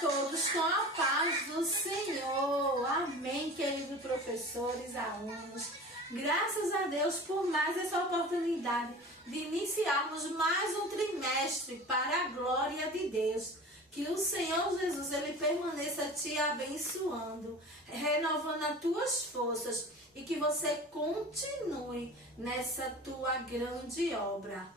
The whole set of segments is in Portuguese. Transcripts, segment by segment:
todos com a paz do Senhor. Amém, queridos professores, alunos. Graças a Deus por mais essa oportunidade de iniciarmos mais um trimestre para a glória de Deus. Que o Senhor Jesus, Ele permaneça te abençoando, renovando as tuas forças e que você continue nessa tua grande obra.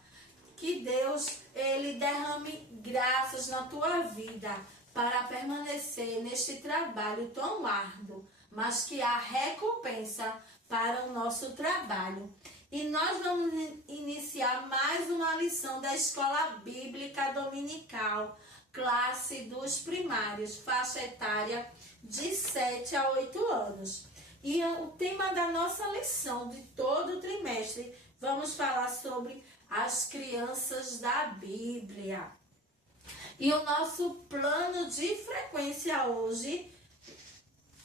Que Deus, Ele derrame graças na tua vida para permanecer neste trabalho tão árduo, mas que há recompensa para o nosso trabalho. E nós vamos iniciar mais uma lição da Escola Bíblica Dominical, classe dos primários, faixa etária de 7 a 8 anos. E o tema da nossa lição de todo o trimestre, vamos falar sobre as crianças da Bíblia. E o nosso plano de frequência hoje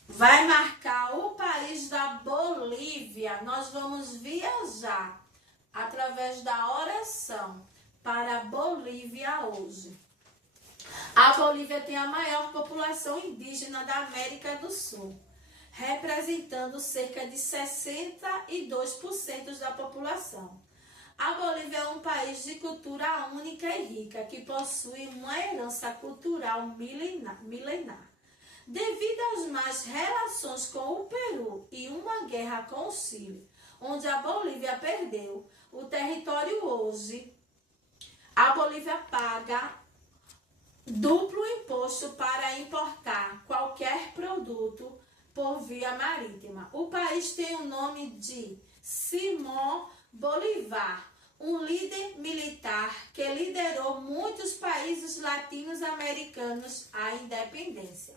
vai marcar o país da Bolívia. Nós vamos viajar através da oração para a Bolívia hoje. A Bolívia tem a maior população indígena da América do Sul, representando cerca de 62% da população. A Bolívia é um país de cultura única e rica, que possui uma herança cultural milenar. Devido às más relações com o Peru e uma guerra com o Chile, onde a Bolívia perdeu o território hoje, a Bolívia paga duplo imposto para importar qualquer produto por via marítima. O país tem o nome de Simón Bolívar, um líder militar que liderou muitos países latino-americanos à independência.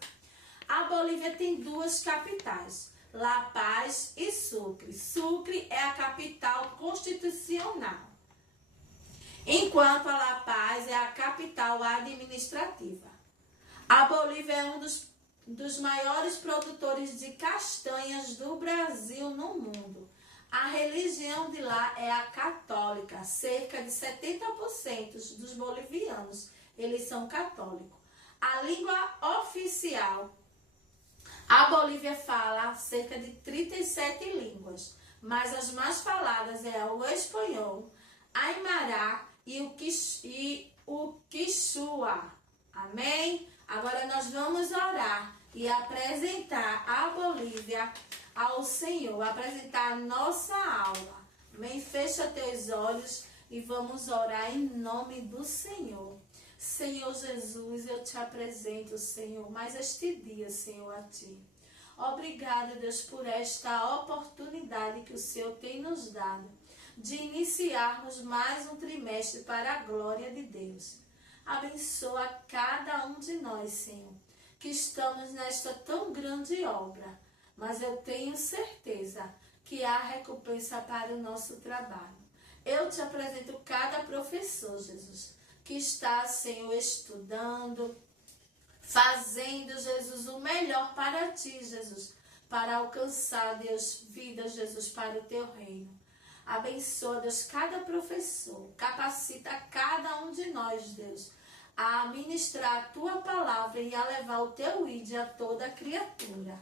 A Bolívia tem duas capitais, La Paz e Sucre. Sucre é a capital constitucional, enquanto a La Paz é a capital administrativa. A Bolívia é um dos maiores produtores de castanhas do Brasil no mundo. A religião de lá é a católica. Cerca de 70% dos bolivianos, eles são católicos. A língua oficial, a Bolívia fala cerca de 37 línguas, mas as mais faladas é o espanhol, aimara e o quichua. Amém? Agora nós vamos orar e apresentar a Bolívia ao Senhor, apresentar a nossa aula. Amém? Fecha teus olhos e vamos orar em nome do Senhor. Senhor Jesus, eu te apresento, Senhor, mais este dia, Senhor, a Ti. Obrigada, Deus, por esta oportunidade que o Senhor tem nos dado de iniciarmos mais um trimestre para a glória de Deus. Abençoa cada um de nós, Senhor, que estamos nesta tão grande obra, mas eu tenho certeza que há recompensa para o nosso trabalho. Eu te apresento cada professor, Jesus, que está, Senhor, estudando, fazendo, Jesus, o melhor para Ti, Jesus, para alcançar, Deus, vida, Jesus, para o Teu reino. Abençoa, Deus, cada professor, capacita cada um de nós, Deus, a ministrar a Tua palavra e a levar o Teu ídolo a toda criatura.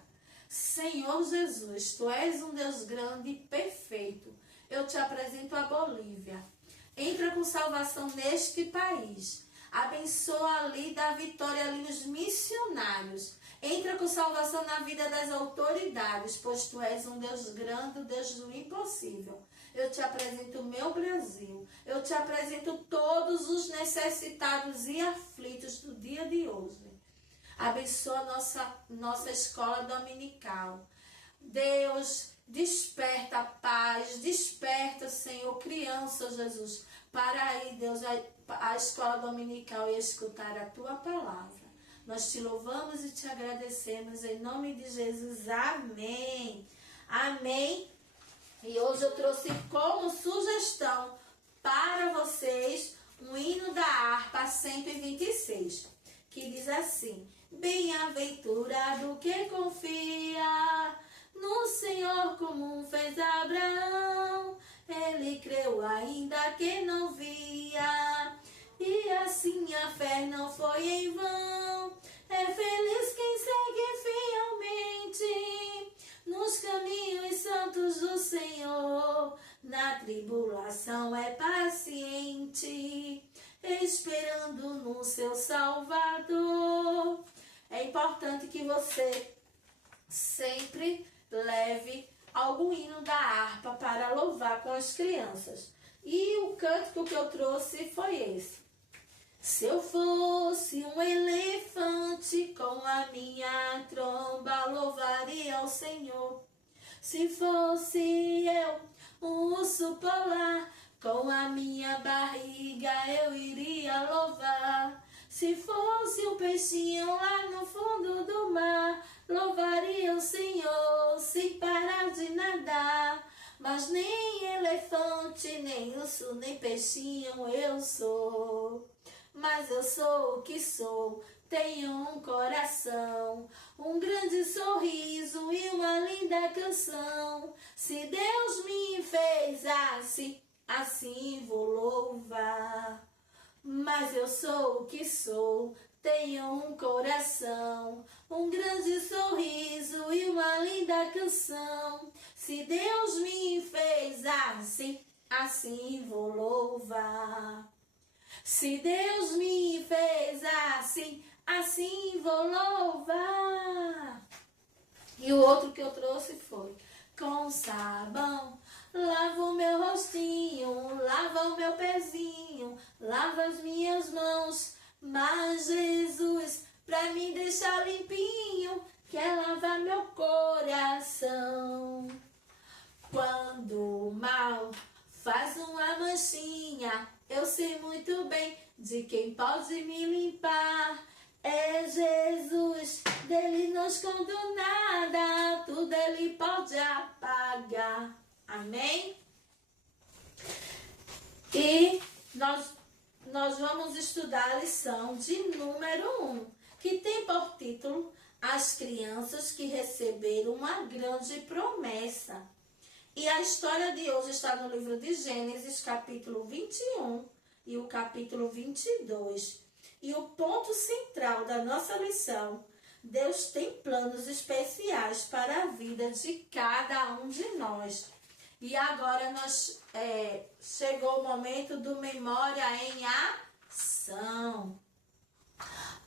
Senhor Jesus, Tu és um Deus grande e perfeito. Eu te apresento a Bolívia. Entra com salvação neste país. Abençoa ali, dá vitória ali os missionários. Entra com salvação na vida das autoridades, pois Tu és um Deus grande, um Deus do impossível. Eu te apresento o meu Brasil. Eu te apresento todos os necessitados e aflitos do dia de hoje. Abençoa nossa escola dominical. Deus, desperta a paz, desperta, Senhor, criança, Jesus, para ir, Deus, a escola dominical e escutar a Tua palavra. Nós te louvamos e te agradecemos em nome de Jesus. Amém. Amém. E hoje eu trouxe como sugestão para vocês um hino da harpa 126, que diz assim: bem-aventurado que confia no Senhor como fez Abraão. Ele creu ainda que não via, e assim a fé não foi em vão. É feliz quem segue fielmente nos caminhos santos do Senhor. Na tribulação é paciente, esperando no seu Salvador. É importante que você sempre leve algum hino da harpa para louvar com as crianças. E o cântico que eu trouxe foi esse. Se eu fosse um elefante, com a minha tromba louvaria ao Senhor. Se fosse eu um urso polar, com a minha barriga eu iria louvar. Se fosse um peixinho lá no fundo do mar, louvaria o Senhor sem parar de nadar. Mas nem elefante, nem urso, nem peixinho eu sou. Mas eu sou o que sou, tenho um coração, um grande sorriso e uma linda canção. Se Deus me fez assim, assim vou louvar. Mas eu sou o que sou, tenho um coração, um grande sorriso e uma linda canção. Se Deus me fez assim, assim vou louvar. Se Deus me fez assim, assim vou louvar. E o outro que eu trouxe foi: com sabão, lava o meu rostinho, lava o meu pezinho, lava as minhas mãos. Mas Jesus, pra me deixar limpinho, quer lavar meu coração. Quando o mal faz uma manchinha, eu sei muito bem de quem pode me limpar. É Jesus, dele não escondo nada, tudo ele pode apagar. Amém? E nós vamos estudar a lição de número 1, que tem por título As Crianças que Receberam uma Grande Promessa. E a história de hoje está no livro de Gênesis, capítulo 21 e o capítulo 22. E o ponto central da nossa lição: Deus tem planos especiais para a vida de cada um de nós. E agora chegou o momento do Memória em Ação.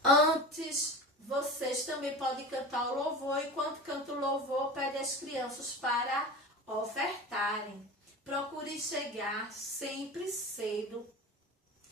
Antes, vocês também podem cantar o louvor. Enquanto canta o louvor, pede às crianças para ofertarem. Procure chegar sempre cedo,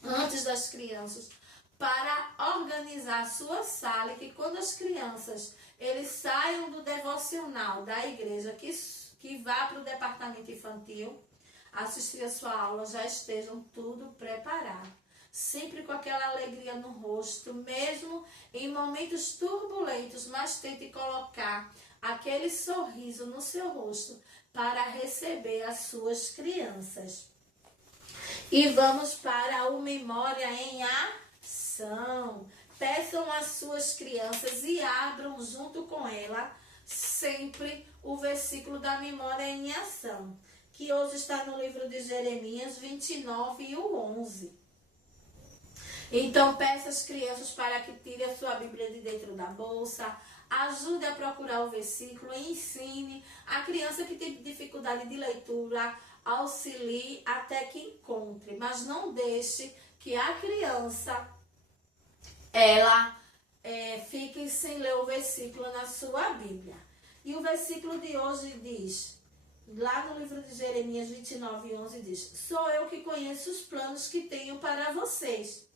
antes das crianças, para organizar a sua sala, e que quando as crianças eles saiam do devocional da igreja, que vá para o departamento infantil, assistir a sua aula, já estejam tudo preparado. Sempre com aquela alegria no rosto, mesmo em momentos turbulentos, mas tente colocar aquele sorriso no seu rosto para receber as suas crianças. E vamos para o Memória em Ação. Peçam às suas crianças e abram junto com ela sempre o versículo da Memória em Ação, que hoje está no livro de Jeremias 29 e o 11. Então peça às crianças para que tire a sua Bíblia de dentro da bolsa, ajude a procurar o versículo e ensine a criança que tem dificuldade de leitura, auxilie até que encontre, mas não deixe que a criança fique sem ler o versículo na sua Bíblia. E o versículo de hoje diz, lá no livro de Jeremias 29 e 11 diz: sou eu que conheço os planos que tenho para vocês,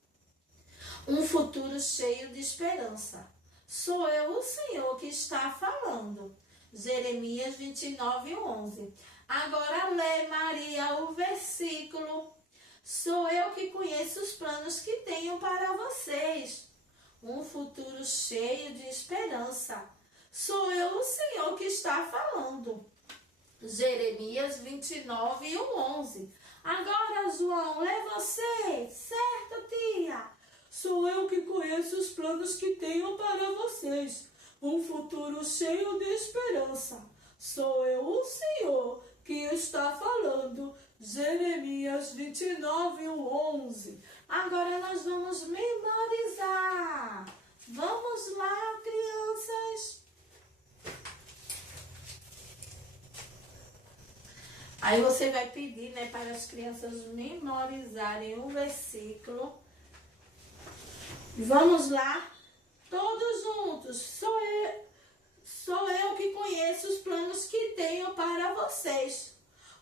um futuro cheio de esperança. Sou eu o Senhor que está falando. Jeremias 29 e 11. Agora lê, Maria, o versículo. Sou eu que conheço os planos que tenho para vocês, um futuro cheio de esperança. Sou eu o Senhor que está falando. Jeremias 29 e 11. Agora, João, lê você. Certo, tia? Sou eu que conheço os planos que tenho para vocês, um futuro cheio de esperança. Sou eu o Senhor que está falando. Jeremias 29 e 11. Agora nós vamos memorizar. Vamos lá, crianças. Aí você vai pedir, né, para as crianças memorizarem o versículo. Vamos lá, todos juntos. Sou eu que conheço os planos que tenho para vocês.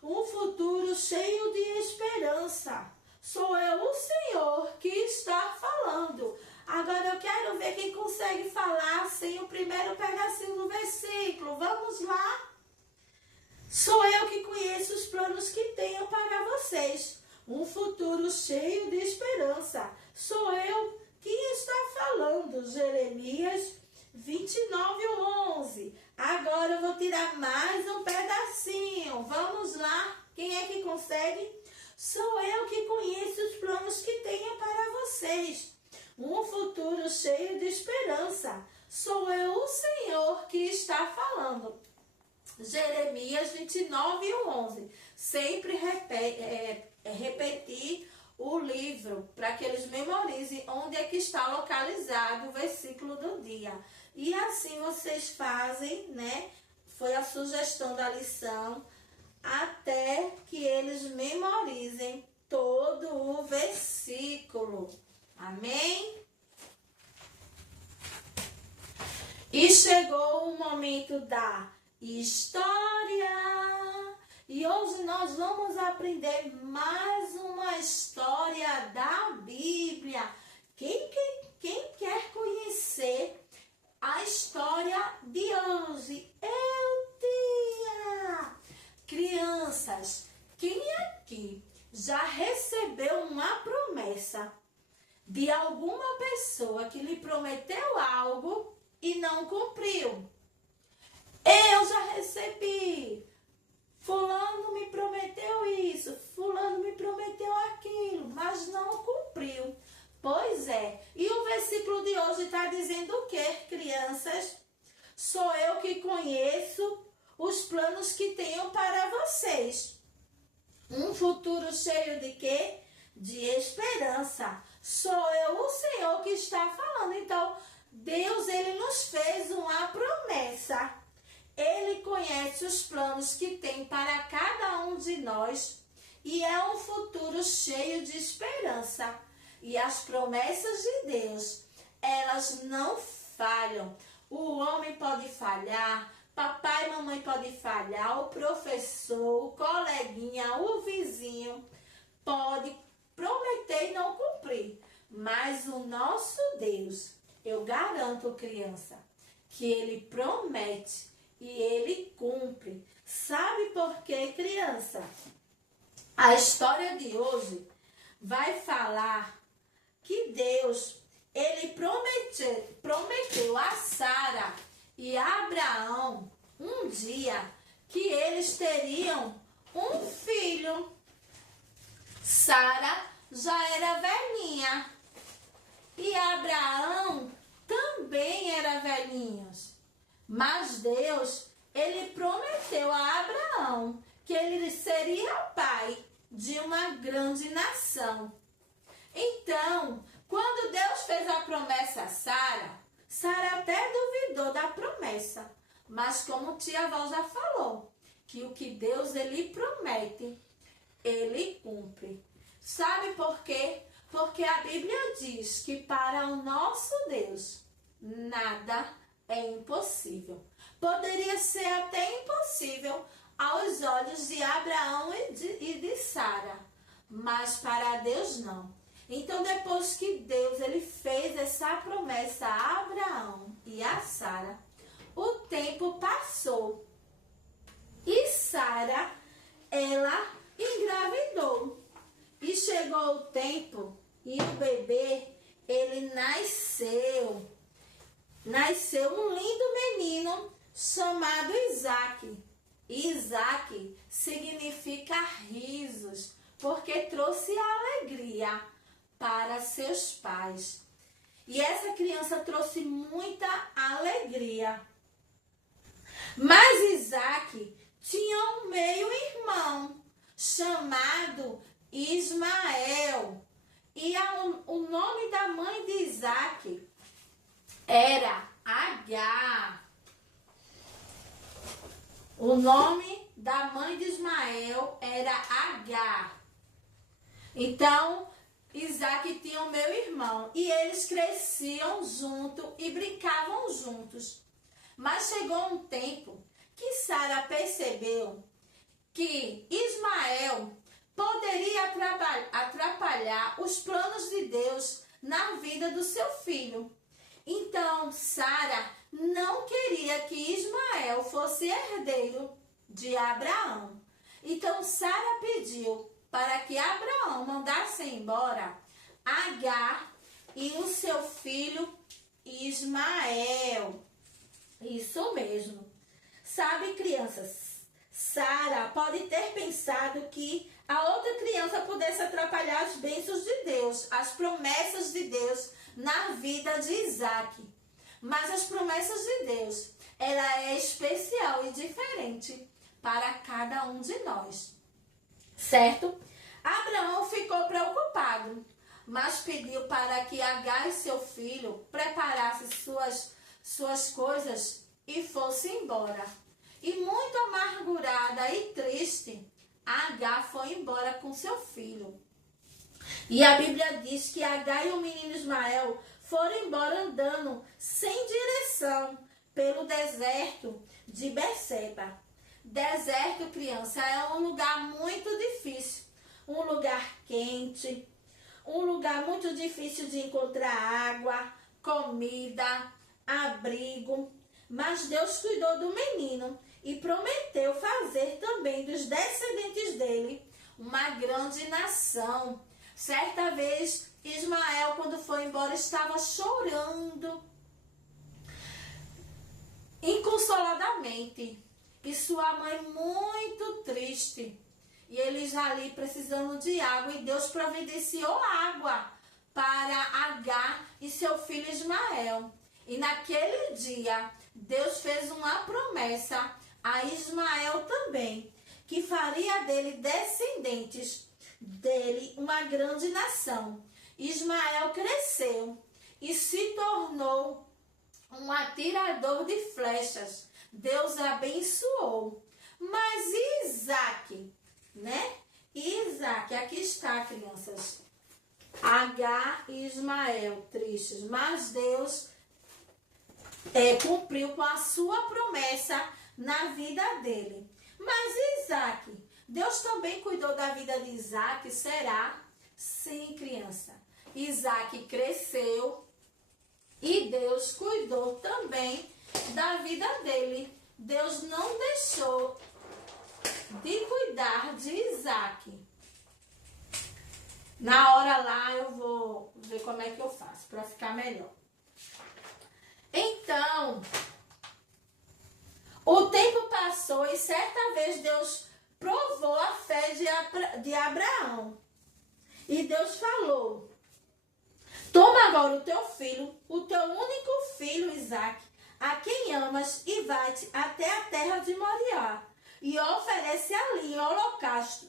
Um futuro cheio de esperança. Sou eu, o Senhor, que está falando. Agora eu quero ver quem consegue falar sem o primeiro pedacinho do versículo. Vamos lá? Sou eu que conheço os planos que tenho para vocês. Um futuro cheio de esperança. Sou eu que está falando. Jeremias 29:11. Agora eu vou tirar mais um pedacinho. Vamos lá? Quem é que consegue? Sou eu que conheço os planos que tenho para vocês. Um futuro cheio de esperança. Sou eu, o Senhor, que está falando. Jeremias 29:11. Sempre repetir o livro para que eles memorizem onde é que está localizado o versículo do dia. E assim vocês fazem, né? Foi a sugestão da lição, até que eles memorizem todo o versículo. Amém? E chegou o momento da história. E hoje nós vamos aprender mais uma história da Bíblia. Quem quer conhecer a história de hoje? Tia! Crianças, quem aqui já recebeu uma promessa de alguma pessoa que lhe prometeu algo e não cumpriu? Eu já recebi. Fulano me prometeu isso, fulano me prometeu aquilo, mas não cumpriu. Pois é. E o versículo de hoje está dizendo o quê, crianças? Sou eu que conheço os planos que tenho para vocês. Um futuro cheio de quê? De esperança. Sou eu, o Senhor, que está falando. Então, Deus, ele nos fez uma promessa. Ele conhece os planos que tem para cada um de nós e é um futuro cheio de esperança. E as promessas de Deus, elas não falham. O homem pode falhar, papai e mamãe podem falhar, o professor, o coleguinha, o vizinho pode prometer e não cumprir. Mas o nosso Deus, eu garanto, criança, que ele promete e ele cumpre. Sabe por quê, criança? A história de hoje vai falar que Deus, ele prometeu a Sara e a Abraão um dia que eles teriam um filho. Sara já era velhinha e Abraão também era velhinho. Mas Deus, ele prometeu a Abraão que ele seria pai de uma grande nação. Então, quando Deus fez a promessa a Sara, Sara até duvidou da promessa. Mas como tia Val já falou, que o que Deus ele promete, ele cumpre. Sabe por quê? Porque a Bíblia diz que para o nosso Deus, nada é impossível. Poderia ser até impossível aos olhos de Abraão e de Sara, mas para Deus não. Então, depois que Deus ele fez essa promessa a Abraão e a Sara, o tempo passou e Sara, ela engravidou. E chegou o tempo e o bebê, ele nasceu. Nasceu um lindo menino chamado Isaac. Isaac significa risos, porque trouxe alegria para seus pais. E essa criança trouxe muita alegria. Mas Isaac tinha um meio-irmão chamado Ismael. E o nome da mãe de Isaac era Agar. O nome da mãe de Ismael era Agar. Então, Isaac tinha o meu irmão e eles cresciam juntos e brincavam juntos. Mas chegou um tempo que Sara percebeu que Ismael poderia atrapalhar os planos de Deus na vida do seu filho. Então, Sara não queria que Ismael fosse herdeiro de Abraão. Então, Sara pediu para que Abraão mandasse embora Agar e o seu filho Ismael. Isso mesmo. Sabe, crianças, Sara pode ter pensado que a outra criança pudesse atrapalhar as bênçãos de Deus, as promessas de Deus na vida de Isaac. Mas as promessas de Deus, ela é especial e diferente para cada um de nós. Certo? Abraão ficou preocupado, mas pediu para que Agar e seu filho preparassem suas coisas e fosse embora. E muito amargurada e triste, Agar foi embora com seu filho. E a Bíblia diz que Agar e o menino Ismael foram embora andando sem direção pelo deserto de Berseba. Deserto, criança, é um lugar muito difícil, um lugar quente, um lugar muito difícil de encontrar água, comida, abrigo. Mas Deus cuidou do menino e prometeu fazer também dos descendentes dele uma grande nação. Certa vez, Ismael, quando foi embora, estava chorando inconsoladamente. E sua mãe muito triste. E eles ali precisando de água. E Deus providenciou água para Agar e seu filho Ismael. E naquele dia, Deus fez uma promessa a Ismael também, que faria dele descendentes dele uma grande nação. Ismael cresceu e se tornou um atirador de flechas. Deus abençoou. Mas Isaac, né? Isaac, aqui está, crianças. Agar e Ismael, tristes. Mas Deus cumpriu com a sua promessa na vida dele. Mas Isaac, Deus também cuidou da vida de Isaac, será? Sim, criança. Isaac cresceu e Deus cuidou também da vida dele. Deus não deixou de cuidar de Isaac. Na hora lá eu vou ver como é que eu faço para ficar melhor. Então, o tempo passou e certa vez Deus provou a fé de Abraão. E Deus falou: toma agora o teu filho, o teu único filho Isaac, a quem amas, e vai-te até a terra de Moriá, e oferece ali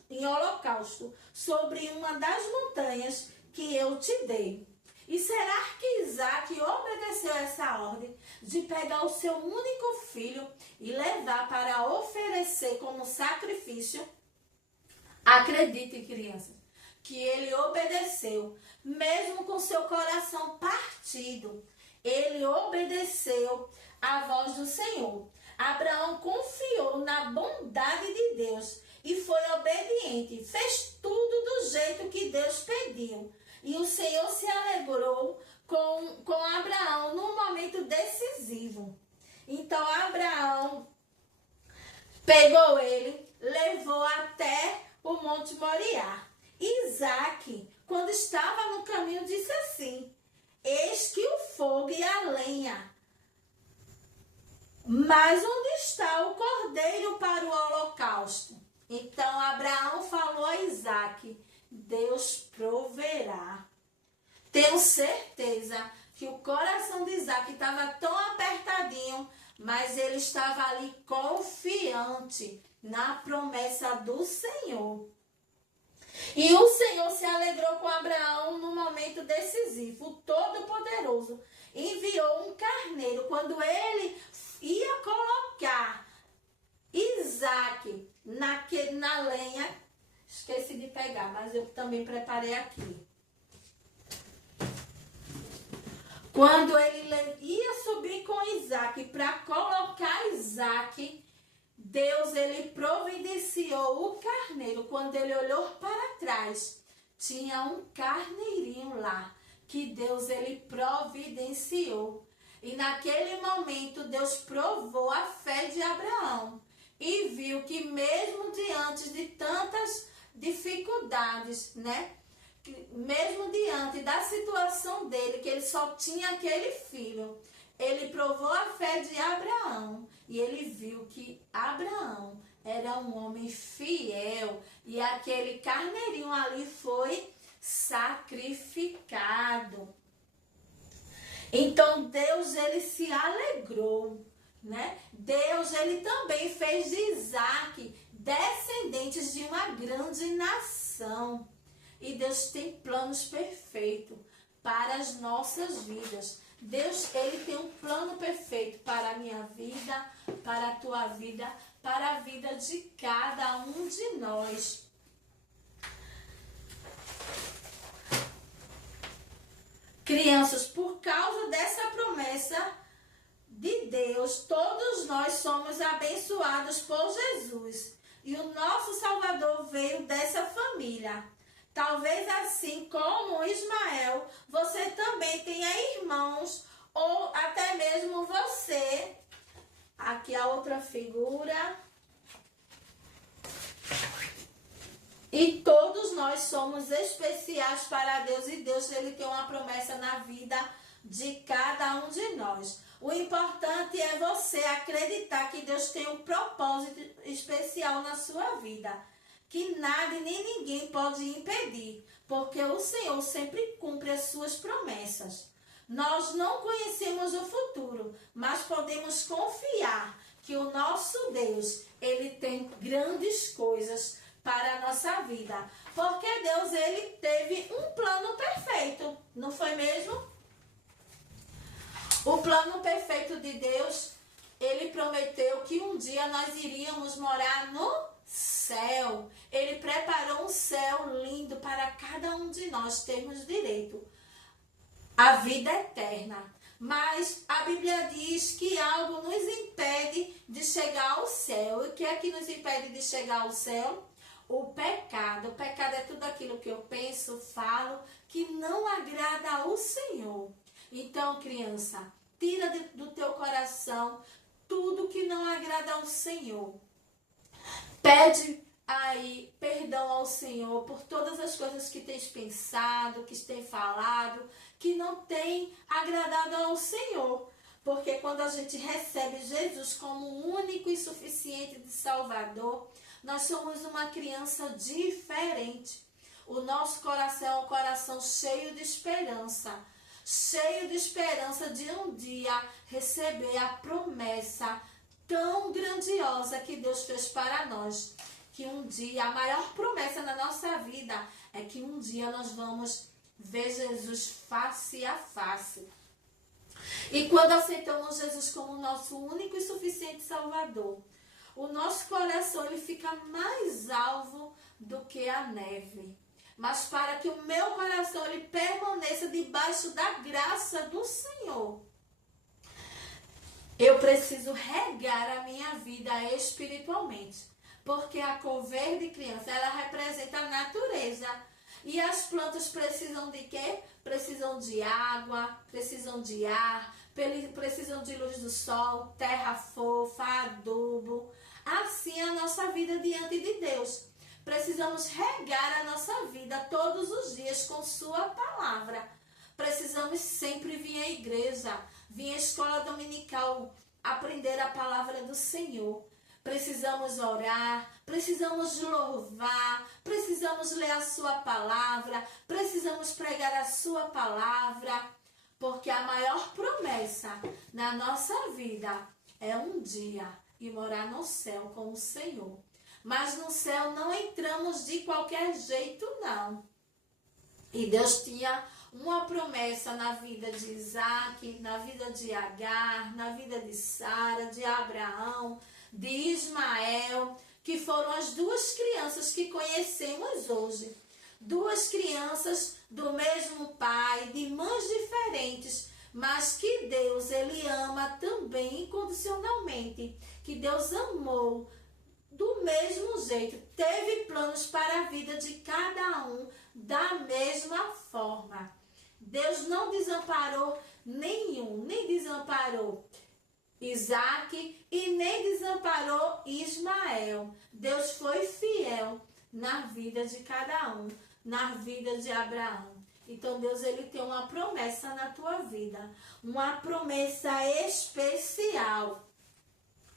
em holocausto sobre uma das montanhas que eu te dei. E será que Isaac obedeceu essa ordem de pegar o seu único filho e levar para oferecer como sacrifício? Acredite, crianças, que ele obedeceu, mesmo com seu coração partido. Ele obedeceu à voz do Senhor. Abraão confiou na bondade de Deus e foi obediente. Fez tudo do jeito que Deus pediu. E o Senhor se alegrou com Abraão num momento decisivo. Então Abraão pegou ele, levou até o Monte Moriá. Isaac, quando estava no caminho, disse assim: eis que o fogo e a lenha, mas onde está o cordeiro para o holocausto? Então Abraão falou a Isaac: Deus proverá. Tenho certeza que o coração de Isaac estava tão apertadinho, mas ele estava ali confiante na promessa do Senhor. E o Senhor se alegrou com Abraão no momento decisivo. O Todo-Poderoso enviou um carneiro quando ele ia colocar Isaac na lenha. Esqueci de pegar, mas eu também preparei aqui. Quando ele ia subir com Isaac para colocar Isaac, Deus, ele providenciou o carneiro. Quando ele olhou para trás, tinha um carneirinho lá, que Deus, ele providenciou. E naquele momento, Deus provou a fé de Abraão e viu que mesmo diante de tantas dificuldades, né? Mesmo diante da situação dele, que ele só tinha aquele filho, ele provou a fé de Abraão e ele viu que Abraão era um homem fiel e aquele carneirinho ali foi sacrificado. Então Deus, ele se alegrou, né? Deus, ele também fez de Isaac descendentes de uma grande nação. E Deus tem planos perfeitos para as nossas vidas. Deus, ele tem um plano perfeito para a minha vida, para a tua vida, para a vida de cada um de nós. Crianças, por causa dessa promessa de Deus, todos nós somos abençoados por Jesus. E o nosso Salvador veio dessa família. Talvez assim como Ismael, você também tenha irmãos, ou até mesmo você. Aqui a outra figura. E todos nós somos especiais para Deus. E Deus, ele tem uma promessa na vida de cada um de nós. O importante é você acreditar que Deus tem um propósito especial na sua vida, que nada e nem ninguém pode impedir, porque o Senhor sempre cumpre as suas promessas. Nós não conhecemos o futuro, mas podemos confiar que o nosso Deus, ele tem grandes coisas para a nossa vida, porque Deus, ele teve um plano perfeito, não foi mesmo? O plano perfeito de Deus, ele prometeu que um dia nós iríamos morar no céu. Ele preparou um céu lindo para cada um de nós termos direito à vida eterna. Mas a Bíblia diz que algo nos impede de chegar ao céu. E o que é que nos impede de chegar ao céu? O pecado. O pecado é tudo aquilo que eu penso, falo, que não agrada ao Senhor. Então, criança, tira do teu coração tudo que não agrada ao Senhor. Pede aí perdão ao Senhor por todas as coisas que tens pensado, que tens falado, que não tem agradado ao Senhor. Porque quando a gente recebe Jesus como o único e suficiente de Salvador, nós somos uma criança diferente. O nosso coração é um coração cheio de esperança de um dia receber a promessa tão grandiosa que Deus fez para nós. Que um dia, a maior promessa na nossa vida é que um dia nós vamos ver Jesus face a face. E quando aceitamos Jesus como nosso único e suficiente Salvador, o nosso coração, ele fica mais alvo do que a neve. Mas para que o meu coração, ele permaneça debaixo da graça do Senhor, eu preciso regar a minha vida espiritualmente. Porque a cor verde, criança, ela representa a natureza. E as plantas precisam de quê? Precisam de água, precisam de ar, precisam de luz do sol, terra fofa, adubo. Assim é a nossa vida diante de Deus. Precisamos regar a nossa vida todos os dias com sua palavra. Precisamos sempre vir à igreja, vir à escola dominical, aprender a palavra do Senhor. Precisamos orar, precisamos louvar, precisamos ler a sua palavra, precisamos pregar a sua palavra, porque a maior promessa na nossa vida é um dia ir morar no céu com o Senhor. Mas no céu não entramos de qualquer jeito, não. E Deus tinha uma promessa na vida de Isaac, na vida de Agar, na vida de Sara, de Abraão, de Ismael, que foram as duas crianças que conhecemos hoje. Duas crianças do mesmo pai, de mães diferentes, mas que Deus, ele ama também incondicionalmente, que Deus amou do mesmo jeito, teve planos para a vida de cada um da mesma forma. Deus não desamparou nenhum, nem desamparou Isaac e nem desamparou Ismael. Deus foi fiel na vida de cada um, na vida de Abraão. Então Deus, ele tem uma promessa na tua vida, uma promessa especial,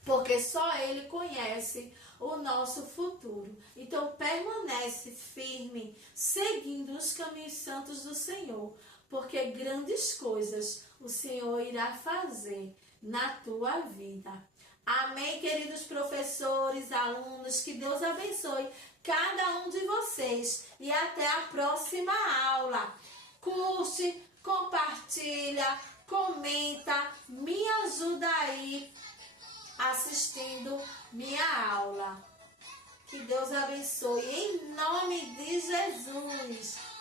porque só ele conhece o nosso futuro. Então permanece firme, seguindo os caminhos santos do Senhor, porque grandes coisas o Senhor irá fazer na tua vida. Amém, queridos professores, alunos, que Deus abençoe cada um de vocês e até a próxima aula. Curte, compartilha, comenta, me ajuda aí assistindo minha aula. Que Deus abençoe em nome de Jesus.